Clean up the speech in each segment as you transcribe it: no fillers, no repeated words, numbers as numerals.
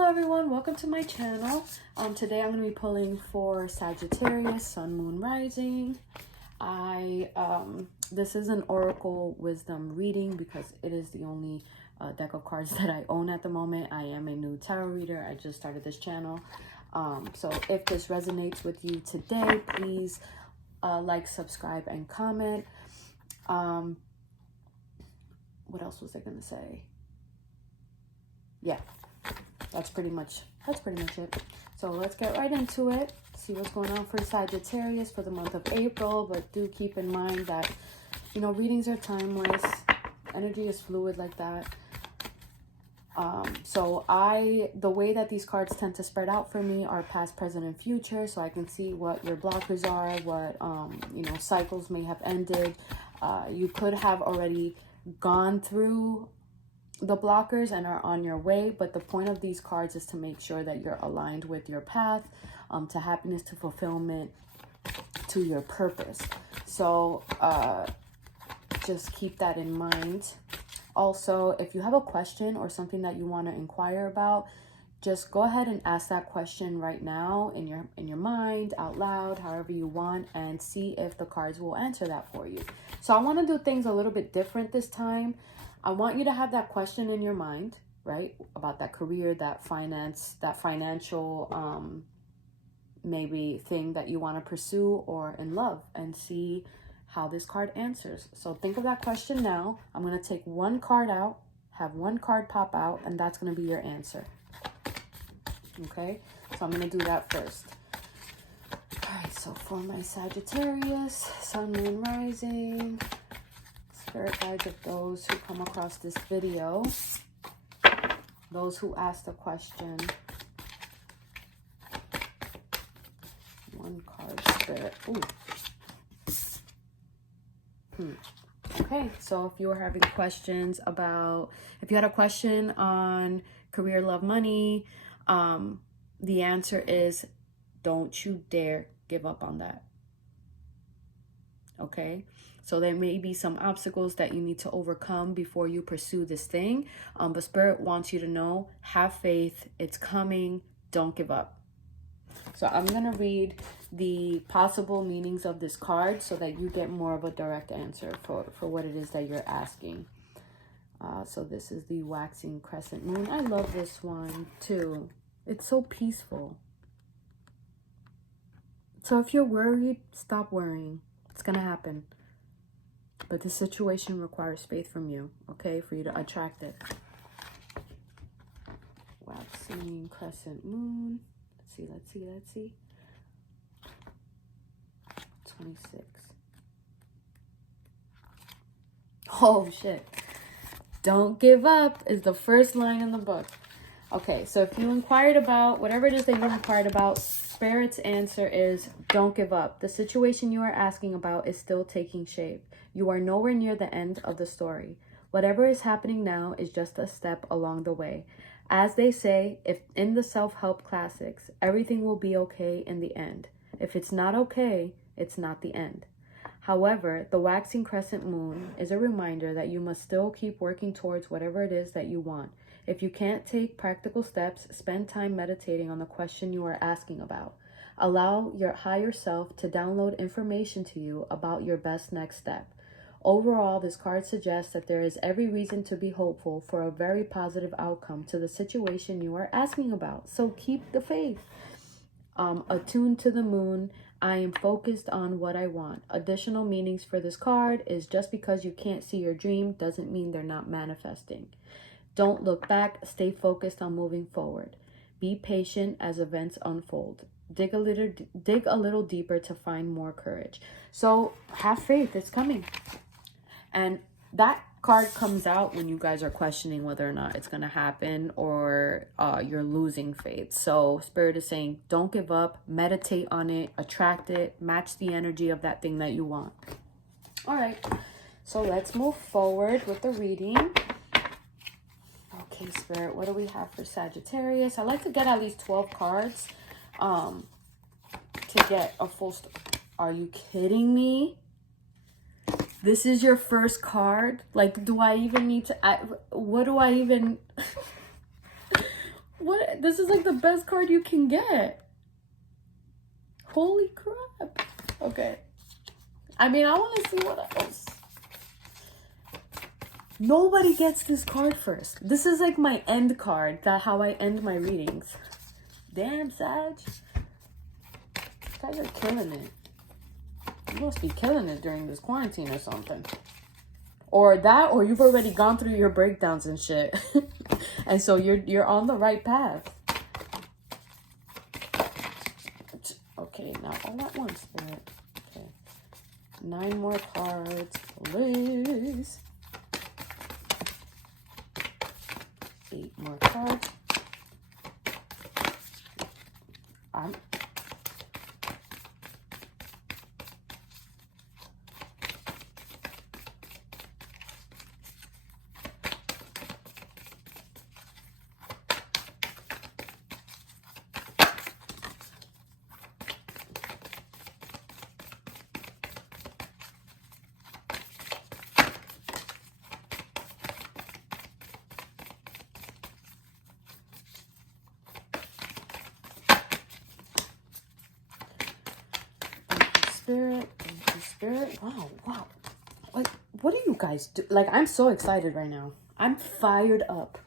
Hello everyone, welcome to my channel. Today I'm going to be pulling for Sagittarius, Sun, Moon, Rising. This is an Oracle Wisdom reading because it is the only deck of cards that I own at the moment. I am a new tarot reader. I just started this channel. So if this resonates with you today, please like, subscribe, and comment. What else was I going to say? Yeah. That's pretty much it. So let's get right into it. See what's going on for Sagittarius for the month of April. But do keep in mind that, you know, readings are timeless. Energy is fluid like that. The way that these cards tend to spread out for me are past, present, and future. So I can see what your blockers are, what, you know, cycles may have ended. You could have already gone through the blockers and are on your way, but the point of these cards is to make sure that you're aligned with your path, to happiness, to fulfillment, to your purpose. So just keep that in mind. Also, if you have a question or something that you want to inquire about, just go ahead and ask that question right now in your mind, out loud, however you want, and see if the cards will answer that for you. So I want to do things a little bit different this time. I want you to have that question in your mind, right? About that career, that finance, that financial maybe thing that you want to pursue, or in love, and see how this card answers. So think of that question now. I'm going to take one card out, have one card pop out, and that's going to be your answer. Okay? So I'm going to do that first. All right, so for my Sagittarius, Sun, Moon, Rising, Spirit guides of those who come across this video, those who ask the question. One card, Spirit. Ooh. Okay, so if you were having questions about, if you had a question on career, love, money, the answer is don't you dare give up on that. Okay? So there may be some obstacles that you need to overcome before you pursue this thing. But Spirit wants you to know, have faith. It's coming. Don't give up. So I'm going to read the possible meanings of this card so that you get more of a direct answer for what it is that you're asking. So this is the waxing crescent moon. I love this one too. It's so peaceful. So if you're worried, stop worrying. It's going to happen. But the situation requires faith from you, okay, for you to attract it. Waxing crescent moon. Let's see. 26. Oh, shit. Don't give up is the first line in the book. Okay, so if you inquired about, whatever it is that you inquired about, Spirit's answer is don't give up. The situation you are asking about is still taking shape. You are nowhere near the end of the story. Whatever is happening now is just a step along the way. As they say, if in the self-help classics, everything will be okay in the end. If it's not okay, it's not the end. However, the waxing crescent moon is a reminder that you must still keep working towards whatever it is that you want. If you can't take practical steps, spend time meditating on the question you are asking about. Allow your higher self to download information to you about your best next step. Overall, this card suggests that there is every reason to be hopeful for a very positive outcome to the situation you are asking about. So keep the faith. Attuned to the moon, I am focused on what I want. Additional meanings for this card is just because you can't see your dream doesn't mean they're not manifesting. Don't look back. Stay focused on moving forward. Be patient as events unfold. Dig a little deeper to find more courage. So have faith. It's coming. And that card comes out when you guys are questioning whether or not it's going to happen, or you're losing faith. So Spirit is saying, don't give up, meditate on it, attract it, match the energy of that thing that you want. All right. So let's move forward with the reading. Okay, Spirit, what do we have for Sagittarius? I like to get at least 12 cards to get a full Are you kidding me? This is your first card? Like, do I even need to... what what? This is like the best card you can get. Holy crap. Okay. I mean, I want to see what else. Nobody gets this card first. This is like my end card. That's how I end my readings. Damn, Sag. You guys are killing it. You must be killing it during this quarantine or something. Or that, or you've already gone through your breakdowns and shit. And so you're on the right path. Okay, now all at once, Spirit. Okay. 9 more cards, please. 8 more cards. Spirit. Wow. Like, what do you guys do? Like, I'm so excited right now. I'm fired up.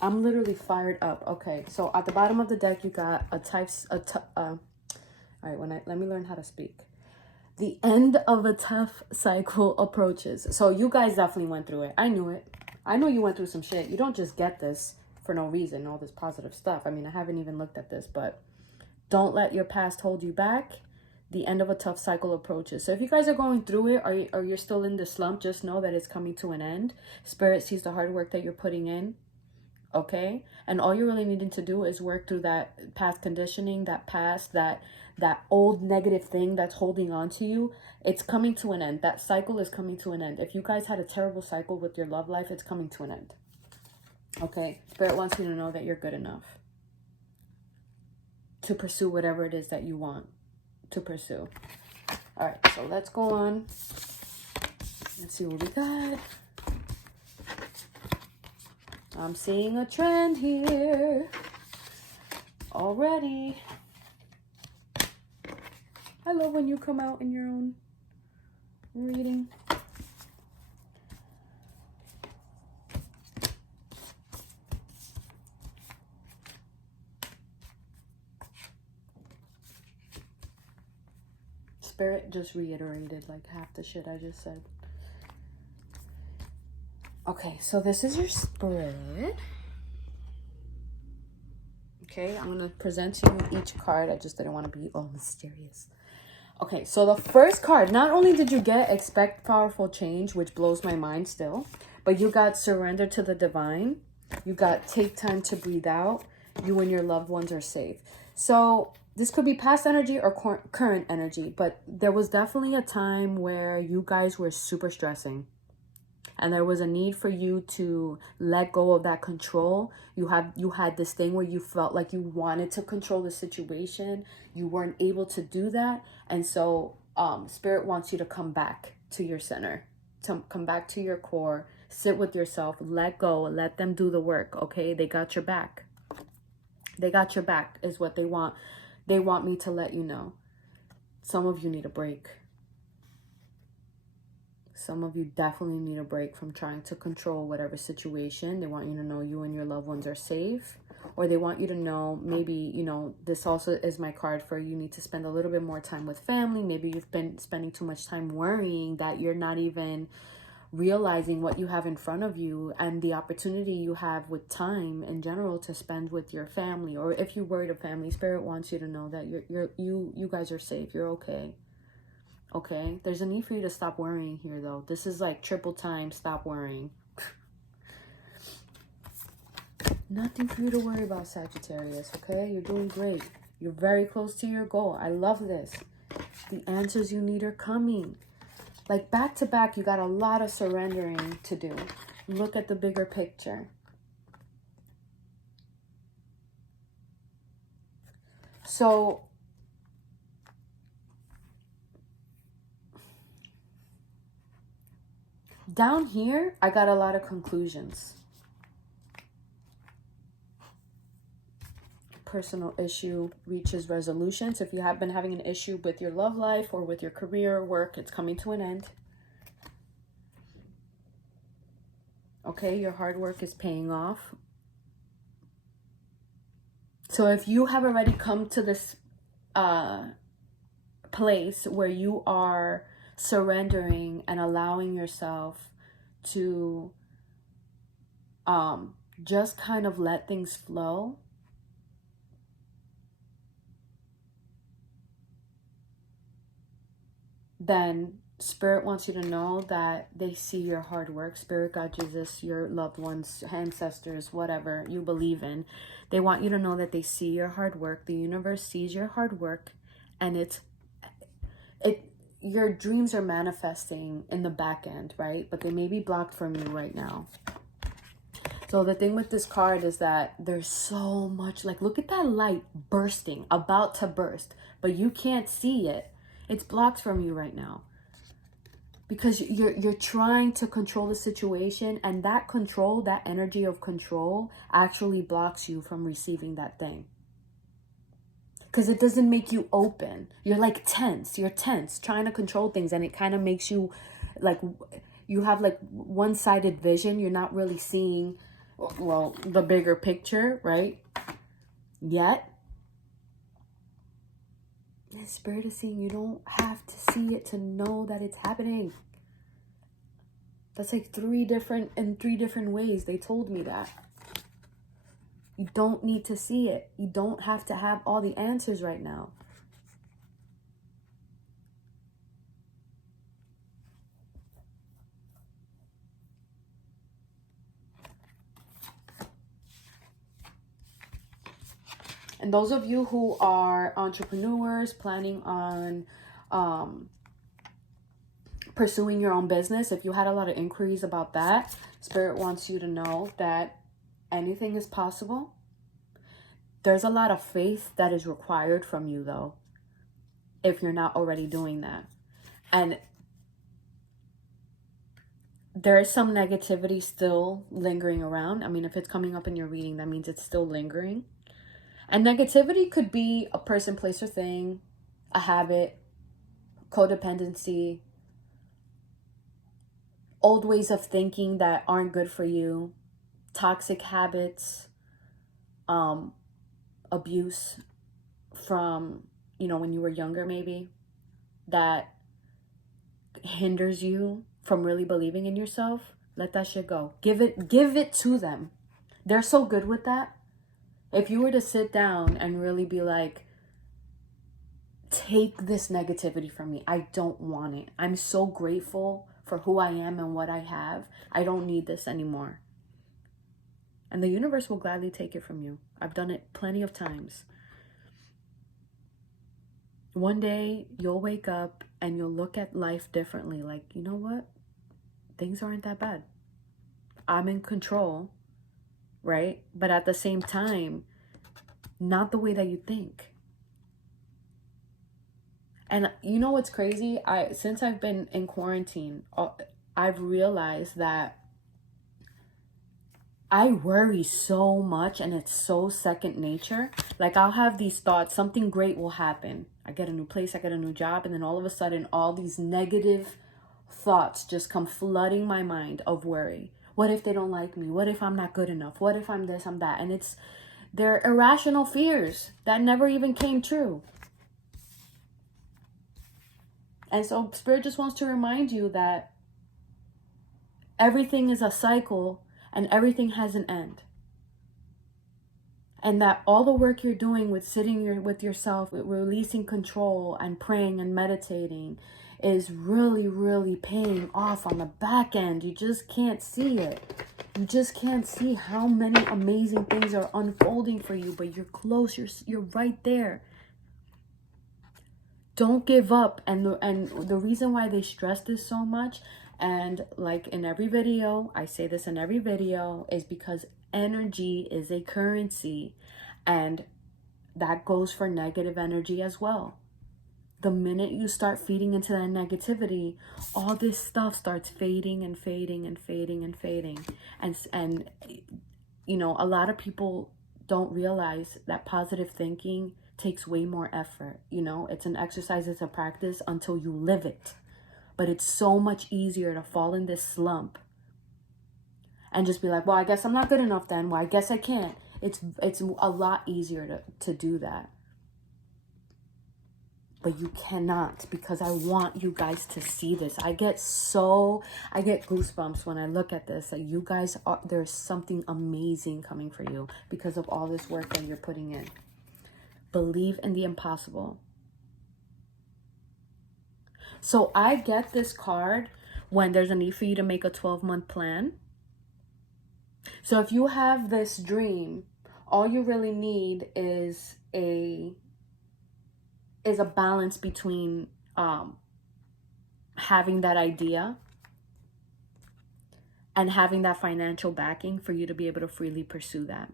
I'm literally fired up. Okay, so at the bottom of the deck, you got all right, let me learn how to speak. The end of a tough cycle approaches. So you guys definitely went through it. I knew it. I know you went through some shit. You don't just get this for no reason, all this positive stuff. I mean, I haven't even looked at this, but don't let your past hold you back. The end of a tough cycle approaches. So if you guys are going through it, or you're still in the slump, just know that it's coming to an end. Spirit sees the hard work that you're putting in. Okay? And all you're really needing to do is work through that past conditioning, that old negative thing that's holding on to you. It's coming to an end. That cycle is coming to an end. If you guys had a terrible cycle with your love life, it's coming to an end. Okay? Spirit wants you to know that you're good enough to pursue whatever it is that you want to pursue. All right, so let's go on. Let's see what we got. I'm seeing a trend here already. I love when you come out in your own reading. Spirit just reiterated like half the shit I just said. Okay, so this is your spread. Okay, I'm going to present to you each card. I just didn't want to be all mysterious. Okay, so the first card, not only did you get expect powerful change, which blows my mind still, but you got surrender to the divine. You got take time to breathe out. You and your loved ones are safe. So this could be past energy or current energy, but there was definitely a time where you guys were super stressing. And there was a need for you to let go of that control. You had this thing where you felt like you wanted to control the situation. You weren't able to do that. And so Spirit wants you to come back to your center, to come back to your core, sit with yourself, let go, let them do the work, okay? They got your back. They got your back is what they want. They want me to let you know. Some of you need a break. Some of you definitely need a break from trying to control whatever situation. They want you to know you and your loved ones are safe. Or they want you to know, maybe, you know, this also is my card for you need to spend a little bit more time with family. Maybe you've been spending too much time worrying that you're not even realizing what you have in front of you and the opportunity you have with time in general to spend with your family. Or if you worry to family, Spirit wants you to know that you guys are safe. You're okay. Okay, there's a need for you to stop worrying here, though. This is like triple time. Stop worrying. Nothing for you to worry about, Sagittarius, okay? You're doing great. You're very close to your goal. I love this. The answers you need are coming. Like back to back, you got a lot of surrendering to do. Look at the bigger picture. So down here, I got a lot of conclusions. personal issue reaches resolution. So if you have been having an issue with your love life or with your career or work, it's coming to an end. Okay, your hard work is paying off. So if you have already come to this place where you are surrendering and allowing yourself to just kind of let things flow, then Spirit wants you to know that they see your hard work. Spirit, God, Jesus, your loved ones, ancestors, whatever you believe in, they want you to know that they see your hard work. The universe sees your hard work, and your dreams are manifesting in the back end, right? But they may be blocked from you right now. So the thing with this card is that there's so much, like, look at that light bursting, about to burst, but you can't see it. It's blocked from you right now. Because you're trying to control the situation, and that control, that energy of control actually blocks you from receiving that thing. Because it doesn't make you open. You're like tense. You're tense trying to control things, and it kind of makes you like, you have like one-sided vision. You're not really seeing, well, the bigger picture, right? Yet, the Spirit is saying you don't have to see it to know that it's happening. That's like in three different ways they told me that. You don't need to see it. You don't have to have all the answers right now. And those of you who are entrepreneurs planning on pursuing your own business, if you had a lot of inquiries about that, Spirit wants you to know that anything is possible. There's a lot of faith that is required from you, though, if you're not already doing that. And there is some negativity still lingering around. I mean, if it's coming up in your reading, that means it's still lingering. And negativity could be a person, place, or thing, a habit, codependency, old ways of thinking that aren't good for you, toxic habits, abuse from, when you were younger, maybe, that hinders you from really believing in yourself. Let that shit go. Give it to them. They're so good with that. If you were to sit down and really be like, take this negativity from me. I don't want it. I'm so grateful for who I am and what I have. I don't need this anymore. And the universe will gladly take it from you. I've done it plenty of times. One day you'll wake up and you'll look at life differently. Like, you know what? Things aren't that bad. I'm in control, right? But at the same time, not the way that you think. And you know what's crazy? Since I've been in quarantine, I've realized that I worry so much, and it's so second nature. Like, I'll have these thoughts, something great will happen. I get a new place, I get a new job, and then all of a sudden, all these negative thoughts just come flooding my mind of worry. What if they don't like me? What if I'm not good enough? What if I'm this, I'm that? And they're irrational fears that never even came true. And so Spirit just wants to remind you that everything is a cycle and everything has an end. And that all the work you're doing with sitting with yourself, with releasing control and praying and meditating is really, really paying off on the back end. You just can't see it. You just can't see how many amazing things are unfolding for you, but you're close. You're right there. Don't give up. And the reason why they stress this so much, and like in every video, I say this in every video, is because energy is a currency, and that goes for negative energy as well. The minute you start feeding into that negativity, all this stuff starts fading and fading and fading and fading. And a lot of people don't realize that positive thinking takes way more effort. You know, it's an exercise, it's a practice until you live it. But it's so much easier to fall in this slump and just be like, well, I guess I'm not good enough then. Well, I guess I can't. It's a lot easier to do that. But you cannot, because I want you guys to see this. I get goosebumps when I look at this. That you guys there's something amazing coming for you because of all this work that you're putting in. Believe in the impossible. So I get this card when there's a need for you to make a 12-month plan. So if you have this dream, all you really need is a balance between having that idea and having that financial backing for you to be able to freely pursue that.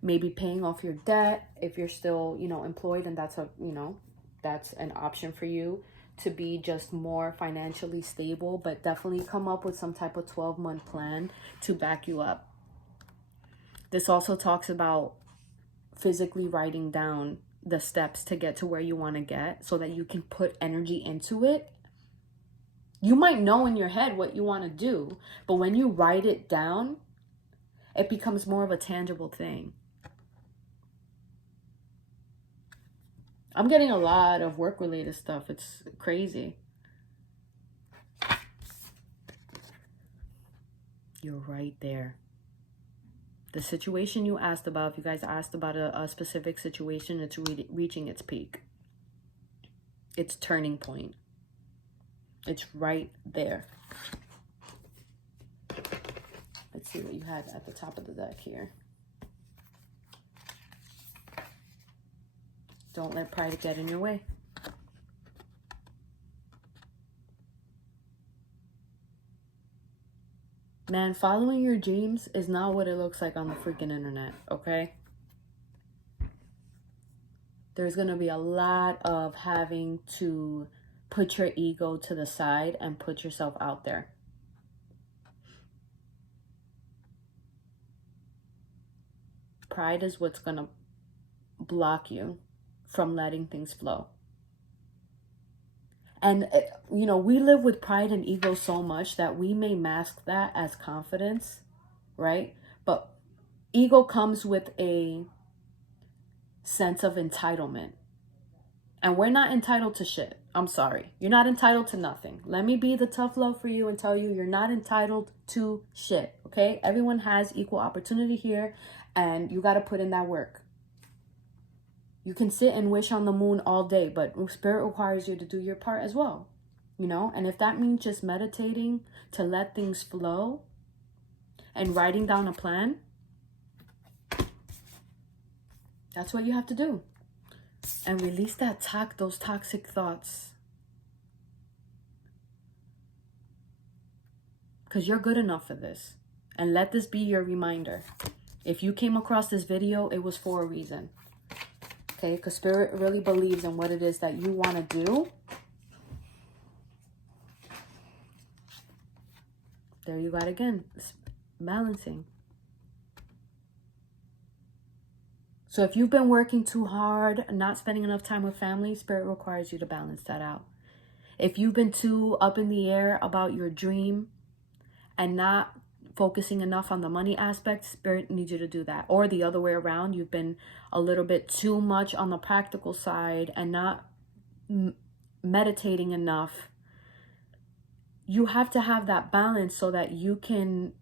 Maybe paying off your debt if you're still, you know, employed, and that's an option for you to be just more financially stable, but definitely come up with some type of 12-month plan to back you up. This also talks about physically writing down the steps to get to where you want to get so that you can put energy into it. You might know in your head what you want to do, but when you write it down, it becomes more of a tangible thing. I'm getting a lot of work-related stuff. It's crazy. You're right there. The situation you asked about, if you guys asked about a specific situation, it's reaching its peak. Its turning point. It's right there. Let's see what you had at the top of the deck here. Don't let pride get in your way. Man, following your dreams is not what it looks like on the freaking internet, okay? There's going to be a lot of having to put your ego to the side and put yourself out there. Pride is what's going to block you from letting things flow. And, you know, we live with pride and ego so much that we may mask that as confidence, right? But ego comes with a sense of entitlement. And we're not entitled to shit. I'm sorry. You're not entitled to nothing. Let me be the tough love for you and tell you you're not entitled to shit, okay? Everyone has equal opportunity here, and you got to put in that work. You can sit and wish on the moon all day, but spirit requires you to do your part as well, you know? And if that means just meditating to let things flow and writing down a plan, that's what you have to do. And release those toxic thoughts. Because you're good enough for this. And let this be your reminder. If you came across this video, it was for a reason. Okay, because spirit really believes in what it is that you want to do. There you got again, balancing. So if you've been working too hard, not spending enough time with family, spirit requires you to balance that out. If you've been too up in the air about your dream and not focusing enough on the money aspect, spirit needs you to do that. Or the other way around, you've been a little bit too much on the practical side and not meditating enough. You have to have that balance so that you can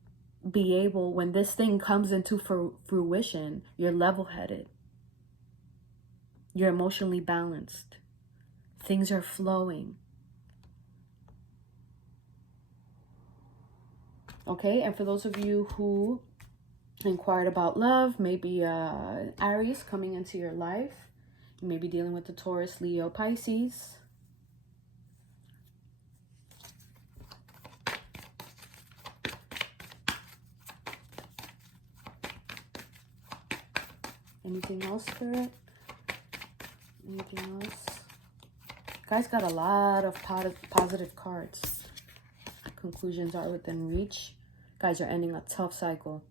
be able, when this thing comes into fruition, you're level-headed. You're emotionally balanced. Things are flowing. Okay, and for those of you who inquired about love, maybe Aries coming into your life. You may be dealing with the Taurus, Leo, Pisces. Anything else, Spirit? Anything else? Guys got a lot of positive cards. Conclusions are within reach. Guys are ending a tough cycle.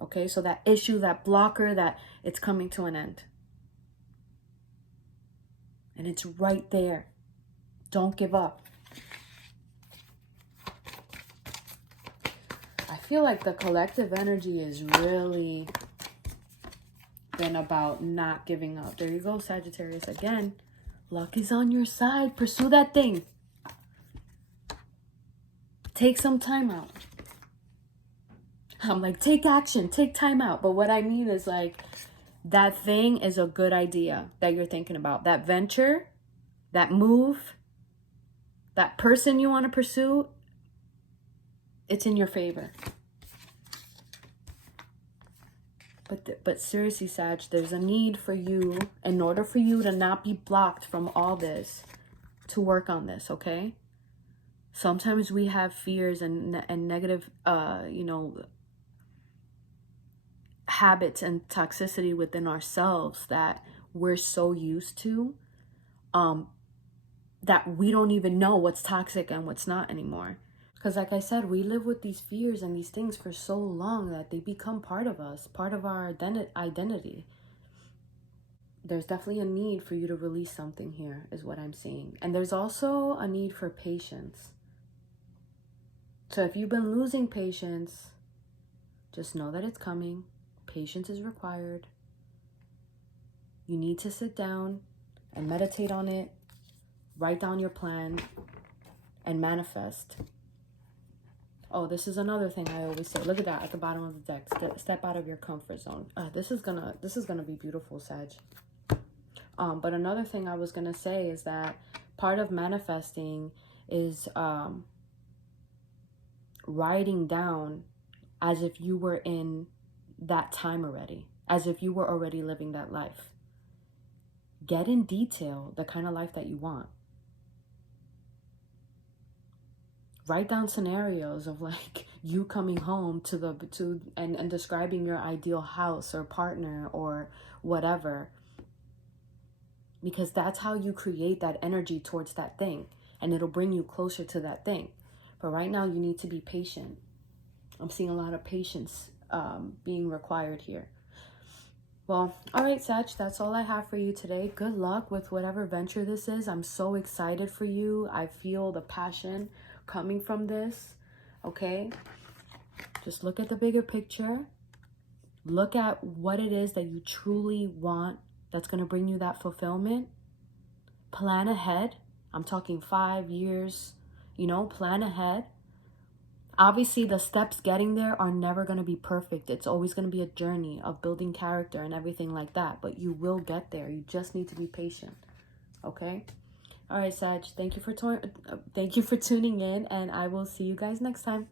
Okay, so that issue, that blocker, that it's coming to an end. And it's right there. Don't give up. I feel like the collective energy is really been about not giving up. There you go, Sagittarius. Again, luck is on your side. Pursue that thing. Take some time out. I'm like, take action, take time out. But what I mean is like, that thing is a good idea that you're thinking about. That venture, that move, that person you want to pursue, it's in your favor. But seriously, Sag, there's a need for you, in order for you to not be blocked from all this, to work on this, okay? Sometimes we have fears and negative, habits and toxicity within ourselves that we're so used to, that we don't even know what's toxic and what's not anymore. Because like I said, we live with these fears and these things for so long that they become part of us, part of our identity. There's definitely a need for you to release something here, is what I'm seeing. And there's also a need for patience. So if you've been losing patience, just know that it's coming. Patience is required. You need to sit down and meditate on it, write down your plan, and manifest. Oh, this is another thing I always say. Look at that at the bottom of the deck. Step out of your comfort zone. This is gonna be beautiful, Sag. But another thing I was gonna say is that part of manifesting is writing down as if you were in that time already, as if you were already living that life. Get in detail the kind of life that you want. Write down scenarios of like you coming home and describing your ideal house or partner or whatever, because that's how you create that energy towards that thing, and it'll bring you closer to that thing. But right now you need to be patient. I'm seeing a lot of patience being required here. Well, all right, Sag, that's all I have for you today. Good luck with whatever venture this is. I'm so excited for you. I feel the passion coming from this, okay? Just look at the bigger picture. Look at what it is that you truly want that's going to bring you that fulfillment. Plan ahead. I'm talking 5 years, plan ahead. Obviously, the steps getting there are never going to be perfect. It's always going to be a journey of building character and everything like that. But you will get there. You just need to be patient. Okay? All right, Sag. Thank you for tuning in, and I will see you guys next time.